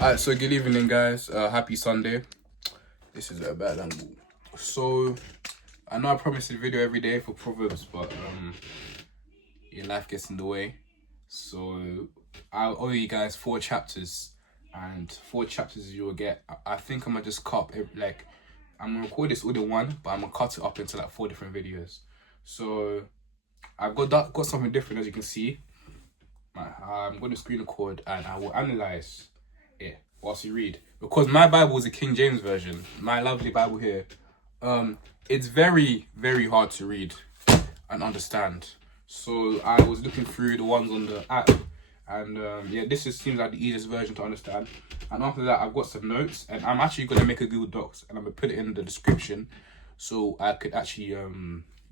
Alright, so good evening, guys. Happy Sunday. This is a bad angle. So, I know I promised a video every day for Proverbs, but your life gets in the way. So, I'll owe you guys 4 chapters, and 4 chapters you will get. I think I'm gonna just cut I'm gonna record this all in one, but I'm gonna cut it up into like 4 different videos. So, I've got something different, as you can see. I'm going to screen record and I will analyze it whilst you read, because my Bible is a King James version. My lovely Bible here, it's very, very hard to read and understand. So I was looking through the ones on the app, and this seems like the easiest version to understand. And after that, I've got some notes, and I'm actually going to make a Google Docs, and I'm going to put it in the description so I could actually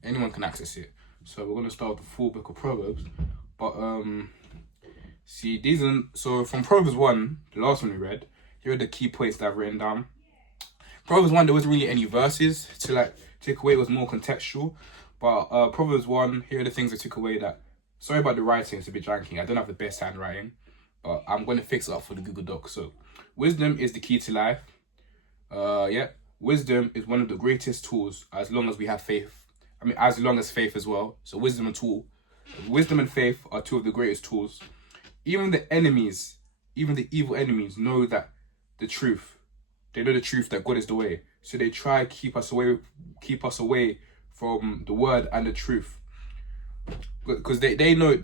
anyone can access it. So we're going to start with the full book of Proverbs, but see, so from Proverbs 1, the last one we read, here are the key points that I've written down. Proverbs 1, there wasn't really any verses to take away, it was more contextual. But Proverbs 1, here are the things I took away that, sorry about the writing, it's a bit janky. I don't have the best handwriting, but I'm going to fix it up for the Google Doc. So, wisdom is the key to life. Wisdom is one of the greatest tools as long as we have faith. As long as faith as well. So wisdom and faith are two of the greatest tools. Even the evil enemies know that the truth. They know the truth that God is the way. So they try to keep us away from the word and the truth. Because they know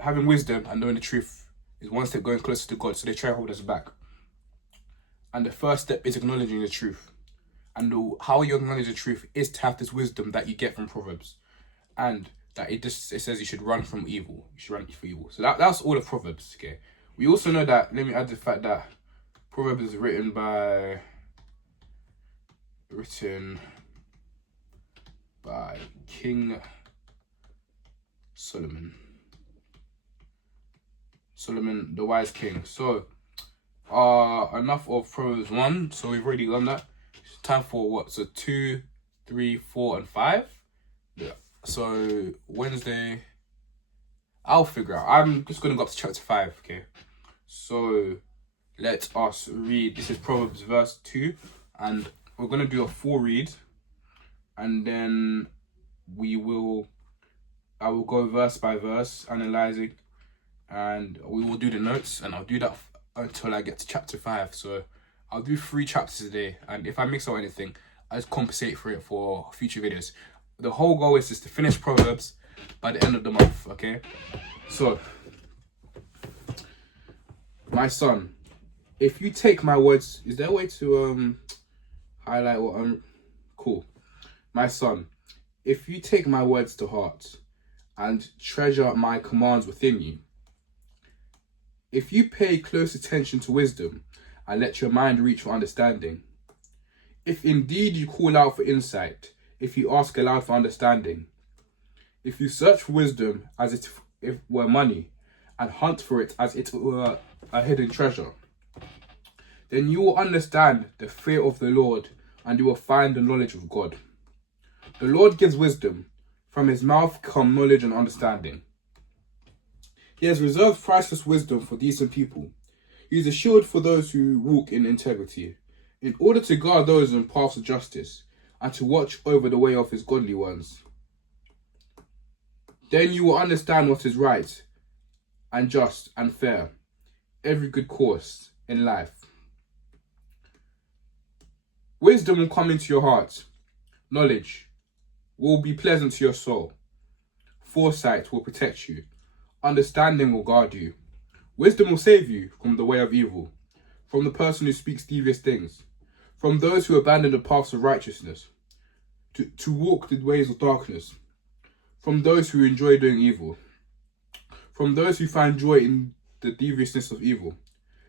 having wisdom and knowing the truth is one step going closer to God. So they try to hold us back. And the first step is acknowledging the truth. And how you acknowledge the truth is to have this wisdom that you get from Proverbs. And that it says you should run from evil. You should run from evil. So that's all of Proverbs, okay? We also know that, let me add the fact that Proverbs is written by King Solomon. Solomon, the wise king. So, enough of Proverbs 1. So we've already done that. It's time for what? So 2, 3, 4, and 5? Yeah. So Wednesday, I'll figure out. I'm just going to go up to chapter 5, okay? So let us read. This is Proverbs verse 2, and we're going to do a full read, and then I will go verse by verse, analyzing, and we will do the notes, and I'll do that until I get to chapter 5. So I'll do 3 chapters a day, and if I mix out anything, I just compensate for it for future videos. The whole goal is just to finish Proverbs by the end of the month, okay? So, my son, if you take my words, is there a way to highlight what I'm... Cool. My son, if you take my words to heart and treasure my commands within you, if you pay close attention to wisdom and let your mind reach for understanding, if indeed you call out for insight, if you ask aloud for understanding, if you search for wisdom as if it were money and hunt for it as it were a hidden treasure, then you will understand the fear of the Lord and you will find the knowledge of God. The Lord gives wisdom. From his mouth come knowledge and understanding. He has reserved priceless wisdom for decent people. He is a shield for those who walk in integrity, in order to guard those in paths of justice, and to watch over the way of his godly ones. Then you will understand what is right and just and fair, every good course in life. Wisdom will come into your heart. Knowledge will be pleasant to your soul. Foresight will protect you. Understanding will guard you. Wisdom will save you from the way of evil, from the person who speaks devious things, from those who abandon the paths of righteousness, to walk the ways of darkness, from those who enjoy doing evil, from those who find joy in the deviousness of evil.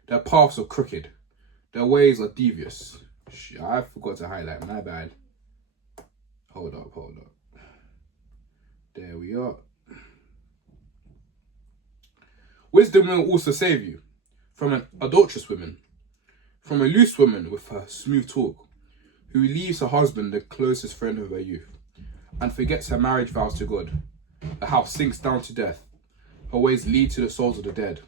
Their paths are crooked, their ways are devious. I forgot to highlight, my bad. Hold up. There we are. Wisdom will also save you from an adulterous woman, from a loose woman with her smooth talk, who leaves her husband, the closest friend of her youth, and forgets her marriage vows to God. The house sinks down to death. Her ways lead to the souls of the dead.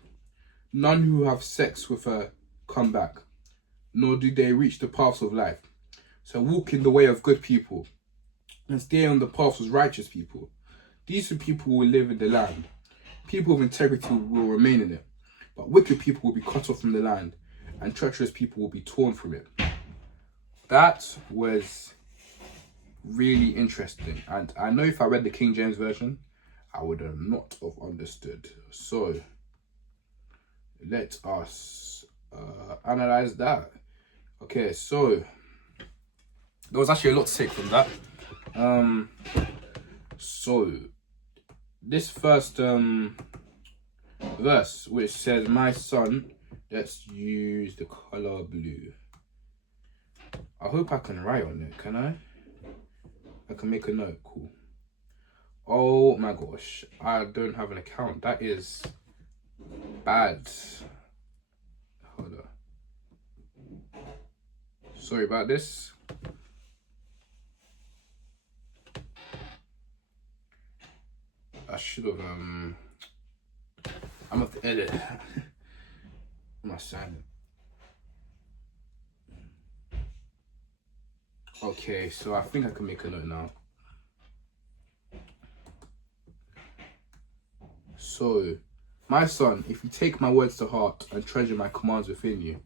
None who have sex with her come back, nor do they reach the paths of life. So walk in the way of good people, and stay on the paths of righteous people. Decent people will live in the land. People of integrity will remain in it. But wicked people will be cut off from the land, and treacherous people will be torn from it. That was really interesting. And I know if I read the King James Version, I would have not have understood. So let us analyze that. Okay, so there was actually a lot to take from that. So this first verse, which says, "My son," let's use the color blue. I hope I can write on it. Can I? I can make a note. Cool. Oh my gosh, I don't have an account. That is bad. Hold on. Sorry about this. I should have I'm gonna have to edit. Am I silent? Okay, so I think I can make a note now. So, my son, if you take my words to heart and treasure my commands within you,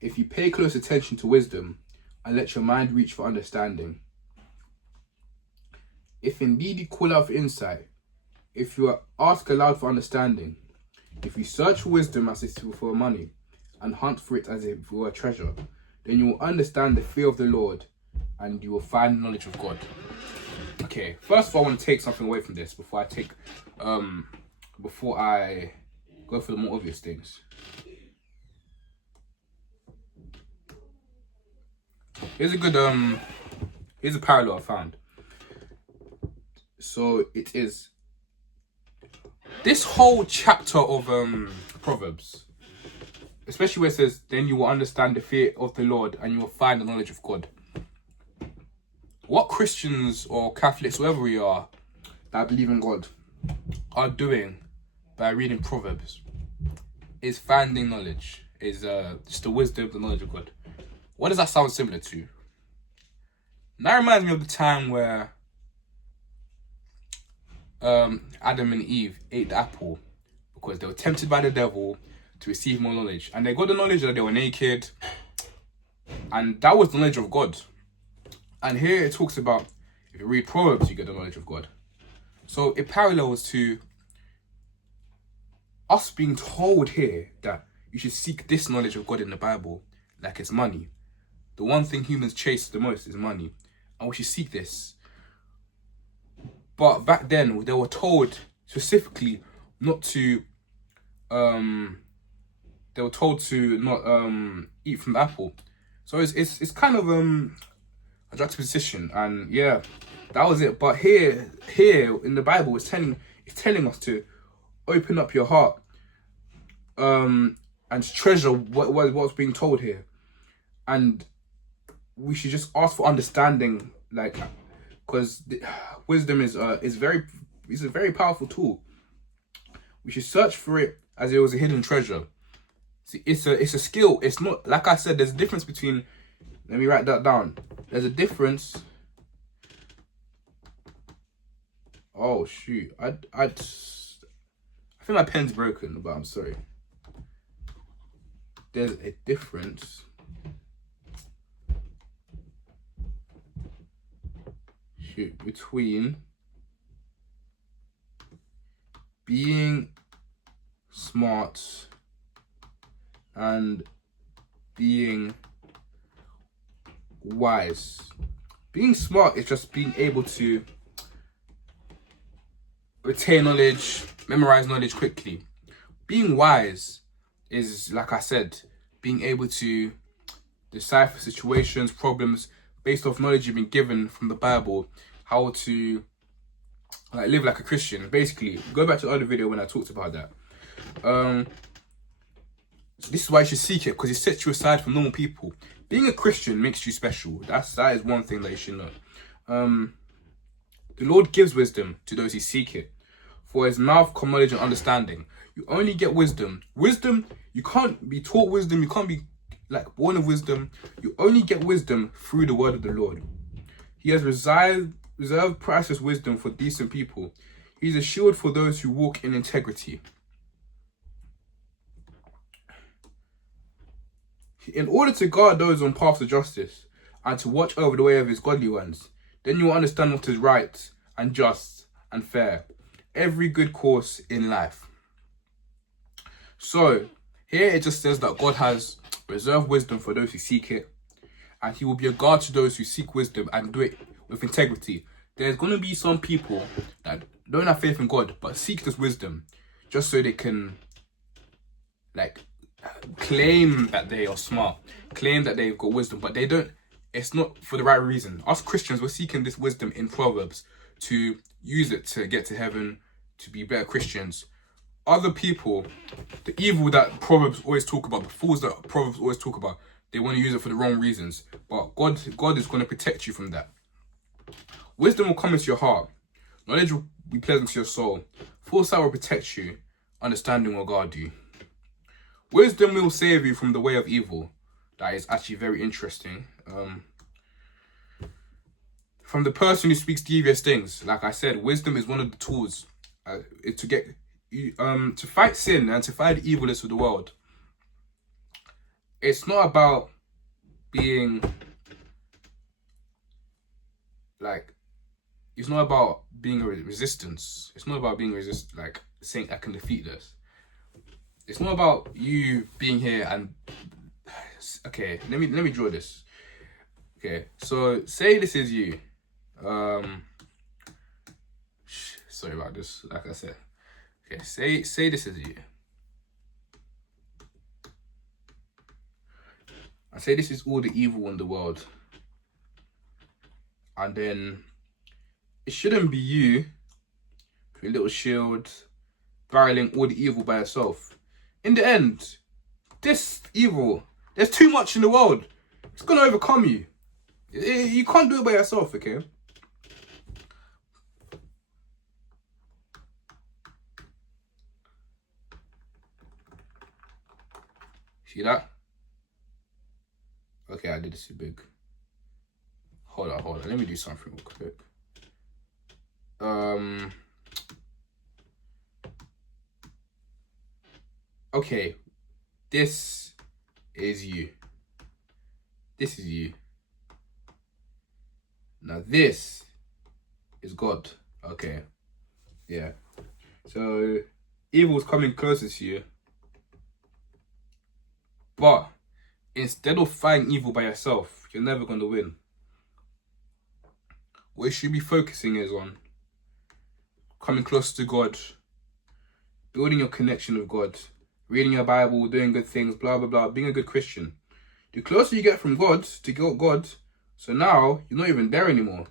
if you pay close attention to wisdom and let your mind reach for understanding, if indeed you call out for insight, if you ask aloud for understanding, if you search for wisdom as if for money and hunt for it as if it were a treasure, then you will understand the fear of the Lord and you will find knowledge of God. Okay, first of all, I want to take something away from this before I go for the more obvious things. Here's a parallel I found. So it is this whole chapter of Proverbs, especially where it says, "Then you will understand the fear of the Lord and you will find the knowledge of God." What Christians or Catholics, whoever we are, that believe in God, are doing by reading Proverbs is finding knowledge, is just the wisdom, the knowledge of God. What does that sound similar to? And that reminds me of the time where Adam and Eve ate the apple because they were tempted by the devil to receive more knowledge. And they got the knowledge that they were naked. And that was the knowledge of God. And here it talks about, if you read Proverbs, you get the knowledge of God. So it parallels to us being told here that you should seek this knowledge of God in the Bible like it's money. The one thing humans chase the most is money. And we should seek this. But back then, they were told specifically not to, they were told to not eat from the apple. So it's kind of a juxtaposition, and yeah, that was it. But here in the Bible, it's telling us to open up your heart, and treasure what's being told here, and we should just ask for understanding, like, because wisdom is a very powerful tool. We should search for it as it was a hidden treasure. See, it's a skill. It's not, like I said, there's a difference between. Let me write that down. There's a difference. Oh shoot! I think my pen's broken, but I'm sorry. There's a difference. Shoot, between being smart and being wise. Being smart is just being able to retain knowledge, memorize knowledge quickly. Being wise is, like I said, being able to decipher situations, problems based off knowledge you've been given from the Bible, how to live like a Christian. Basically, go back to the other video when I talked about that. This is why you should seek it, because it sets you aside from normal people. Being a Christian makes you special. That is one thing that you should know. The Lord gives wisdom to those who seek it. For his mouth come knowledge and understanding. You only get wisdom. Wisdom, you can't be taught wisdom. You can't be like born of wisdom. You only get wisdom through the word of the Lord. He has reserved priceless wisdom for decent people. He's a shield for those who walk in integrity. In order to guard those on paths of justice and to watch over the way of his godly ones, then you will understand what is right and just and fair. Every good course in life. So, here it just says that God has reserved wisdom for those who seek it, and he will be a guard to those who seek wisdom and do it with integrity. There's going to be some people that don't have faith in God, but seek this wisdom just so they can, like, claim that they are smart, claim that they've got wisdom, but they don't. It's not for the right reason. Us Christians, we're seeking this wisdom in Proverbs to use it to get to heaven, to be better Christians. Other people, the evil that Proverbs always talk about, the fools that Proverbs always talk about, they want to use it for the wrong reasons. But God is going to protect you from that. Wisdom will come into your heart. Knowledge will be pleasant to your soul. Foresight will protect you. Understanding will guard you. Wisdom will save you from the way of evil. That is actually very interesting. From the person who speaks devious things, like I said, wisdom is one of the tools to get to fight sin and to fight the evilness of the world. It's not about being like, it's not about being a resistance. It's not about being like saying I can defeat this. It's not about you being here and okay, let me draw this. Okay, so say this is you. Sorry about this, like I said. Okay, say this is you. I say this is all the evil in the world. And then it shouldn't be you with your little shield battling all the evil by yourself. In the end, this evil, there's too much in the world. It's gonna overcome you. You can't do it by yourself, okay? See that? Okay, I did this too big. Hold on. Let me do something real quick. Okay. This is you. This is you. Now this is God. Okay. Yeah. So evil's coming closer to you. But instead of fighting evil by yourself, you're never going to win. What you should be focusing is on coming closer to God, building your connection with God, reading your Bible, doing good things, blah, blah, blah, being a good Christian. The closer you get from God to God, so now you're not even there anymore.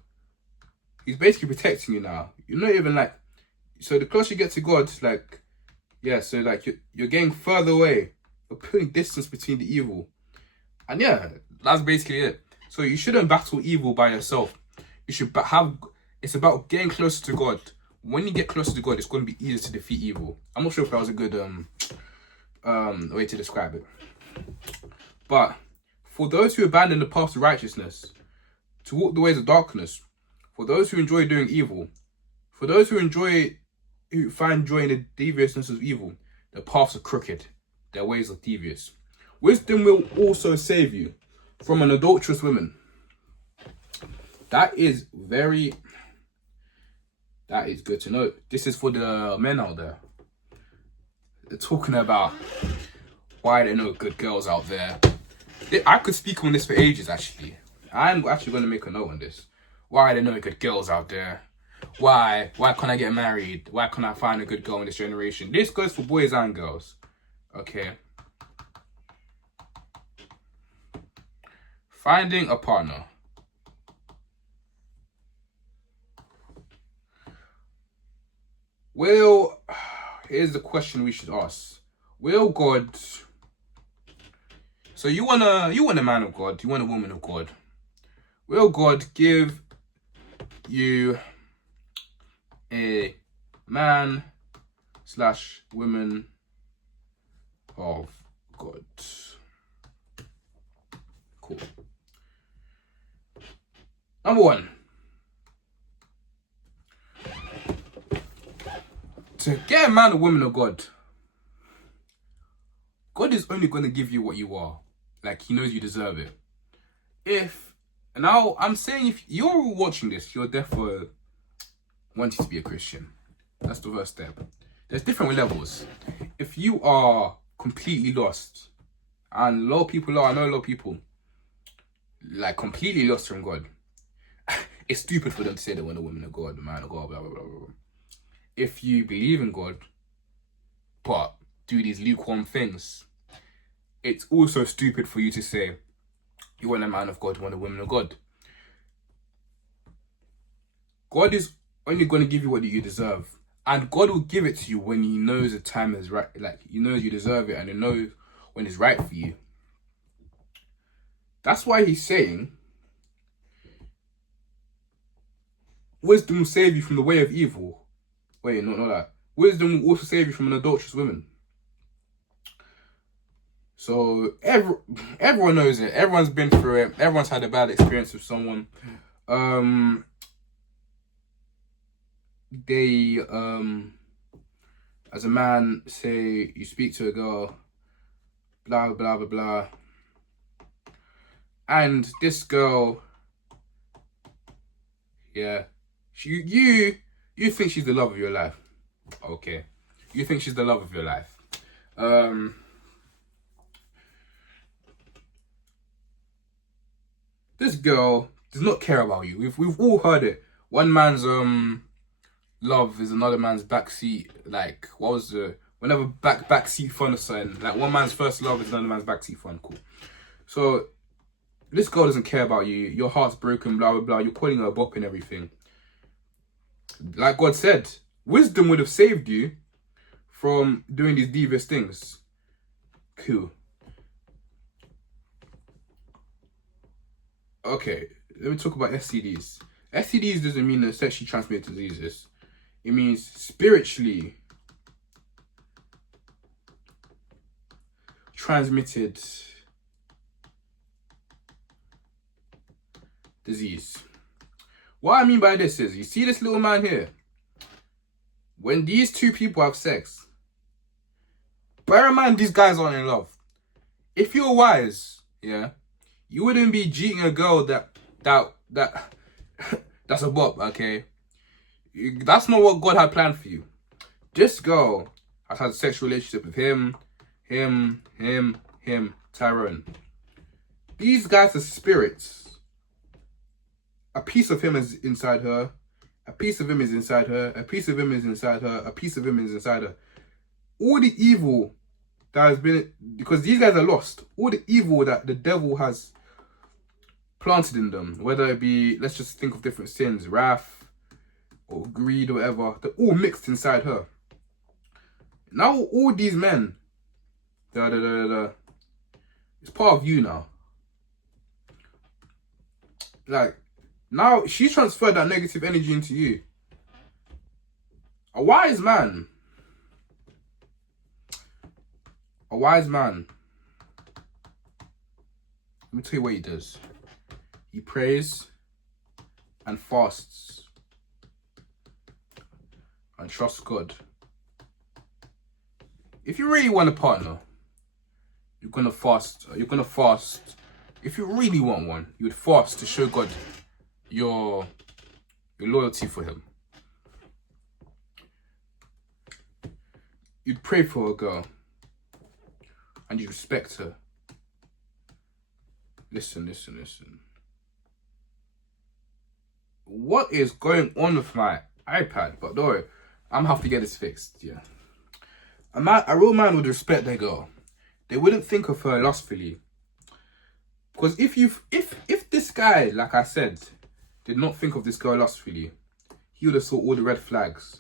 He's basically protecting you now. You're not even like, so the closer you get to God, like, yeah, so like you're getting further away. You're putting distance between the evil. And yeah, that's basically it. So you shouldn't battle evil by yourself. You should it's about getting closer to God. When you get closer to God, it's going to be easier to defeat evil. I'm not sure if that was a good way to describe it. But for those who abandon the path of righteousness, to walk the ways of darkness, for those who enjoy doing evil, for those who find joy in the deviousness of evil, their paths are crooked, their ways are devious. Wisdom will also save you from an adulterous woman. That is good to know. This is for the men out there. They're talking about why there are no good girls out there. I could speak on this for ages, actually. I'm actually going to make a note on this. Why are there no good girls out there? Why can't I get married? Why can't I find a good girl in this generation? This goes for boys and girls. Okay. Finding a partner. Well, here's the question we should ask. Will God... So you want a man of God, you want a woman of God. Will God give you a man / women of God. Cool. Number 1. To get a man or woman of God, God is only going to give you what you are. Like, he knows you deserve it. Now, I'm saying if you're watching this, you're therefore wanting to be a Christian. That's the first step. There's different levels. If you are completely lost, and a lot of people are, I know a lot of people, like, completely lost from God. It's stupid for them to say they want a woman of God, a man of God, blah, blah, blah, blah. If you believe in God, but do these lukewarm things, it's also stupid for you to say you want a man of God, you want a woman of God. God is only going to give you what you deserve. And God will give it to you when he knows the time is right. Like, he knows you deserve it and he knows when it's right for you. That's why he's saying, wisdom will save you from the way of evil. Wait, not that. Wisdom will also save you from an adulterous woman. So everyone knows it. Everyone's been through it. Everyone's had a bad experience with someone. As a man, say you speak to a girl, blah blah blah blah, and this girl, yeah, you think she's the love of your life. Okay, you think she's the love of your life. This girl does not care about you. We've all heard it. One man's love is another man's backseat. Like, what was whenever backseat fun or something? Like, one man's first love is another man's backseat fun. Cool. So this girl doesn't care about you. Your heart's broken. Blah blah blah. You're calling her a bop and everything. Like God said, wisdom would have saved you from doing these devious things. Cool. Okay, let me talk about STDs. STDs doesn't mean sexually transmitted diseases. It means spiritually transmitted disease. What I mean by this is, you see this little man here? When these two people have sex, bear in mind these guys aren't in love. If you're wise, yeah, you wouldn't be cheating a girl that's a bop, okay? That's not what God had planned for you. This girl has had a sexual relationship with him, Tyrone. These guys are spirits. A piece of him is inside her. A piece of him is inside her. A piece of him is inside her. A piece of him is inside her. All the evil that has been, because these guys are lost, all the evil that the devil has planted in them, whether it be, let's just think of different sins, wrath or greed or whatever, they're all mixed inside her. Now all these men, it's part of you now. Like, now she's transferred that negative energy into you. A wise man, let me tell you what he does. He prays and fasts and trusts God. If you really want a partner, you're gonna fast. If you really want one, you would fast to show God your loyalty for him. You'd pray for a girl and you respect her. Listen. What is going on with my iPad? But don't worry, I'm gonna have to get this fixed, yeah. A real man would respect their girl. They wouldn't think of her lustfully. Because if this guy, like I said, did not think of this girl lustfully, he would have saw all the red flags.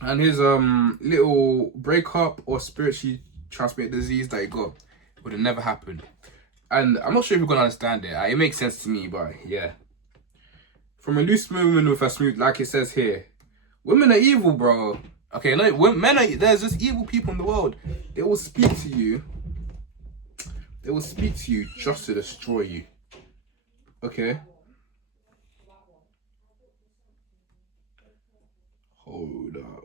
And his little breakup or spiritually transmitted disease that he got would have never happened. And I'm not sure if you're gonna understand it. It makes sense to me, but yeah. From a loose woman with a smooth, like it says here, Women are evil, bro. Okay, no, men are. There's just evil people in the world. They will speak to you. They will speak to you just to destroy you. Okay. Hold up.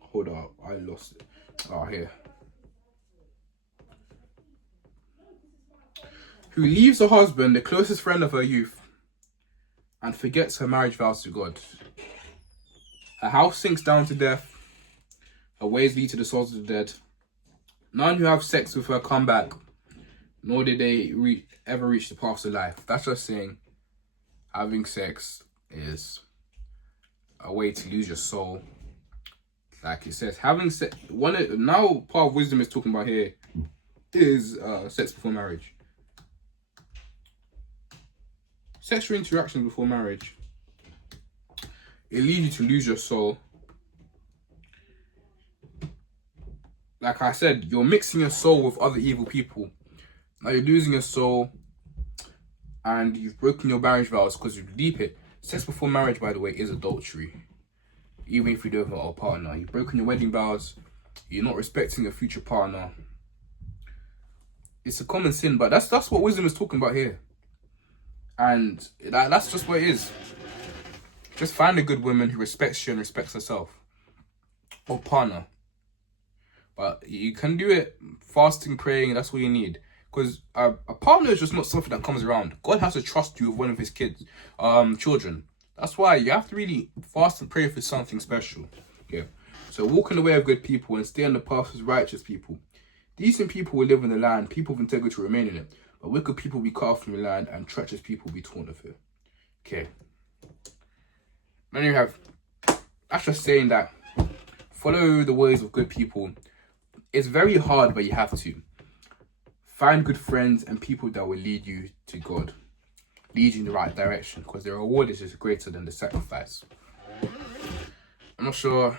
Hold up. I lost it. Oh, here. Who leaves her husband, the closest friend of her youth, and forgets her marriage vows to God. Her house sinks down to death. Her ways lead to the souls of the dead. None who have sex with her come back, nor did they ever reach the paths of life. That's just saying having sex is a way to lose your soul. Like it says, having sex. Now part of wisdom is talking about here is sex before marriage. Sexual interactions before marriage. It leads you to lose your soul. Like I said, you're mixing your soul with other evil people. Now you're losing your soul and you've broken your marriage vows because you deep it. Sex before marriage, by the way, is adultery. Even if you don't have a partner. You've broken your wedding vows. You're not respecting your future partner. It's a common sin, but that's what wisdom is talking about here. And that's just what it is. Just find a good woman who respects you and respects herself. Or partner. But you can do it fasting, praying, that's what you need. Because a partner is just not something that comes around. God has to trust you with one of his children. That's why you have to really fast and pray for something special. Yeah. So walk in the way of good people and stay on the path of righteous people. Decent people will live in the land, people of integrity will remain in it. But wicked people will be cut off from the land and treacherous people will be torn of it. Okay. Then you have, that's just saying that follow the ways of good people. It's very hard, but you have to. Find good friends and people that will lead you to God. Lead you in the right direction, because the reward is just greater than the sacrifice. I'm not sure.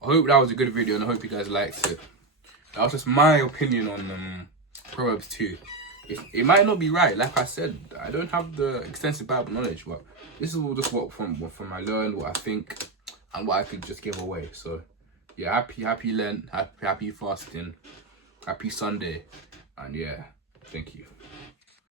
I hope that was a good video and I hope you guys liked it. That was just my opinion on Proverbs 2. It might not be right. Like I said, I don't have the extensive Bible knowledge, but this is all just what from I learned, what I think, and what I could just give away. So yeah, happy Lent, happy fasting, happy Sunday, and yeah, thank you.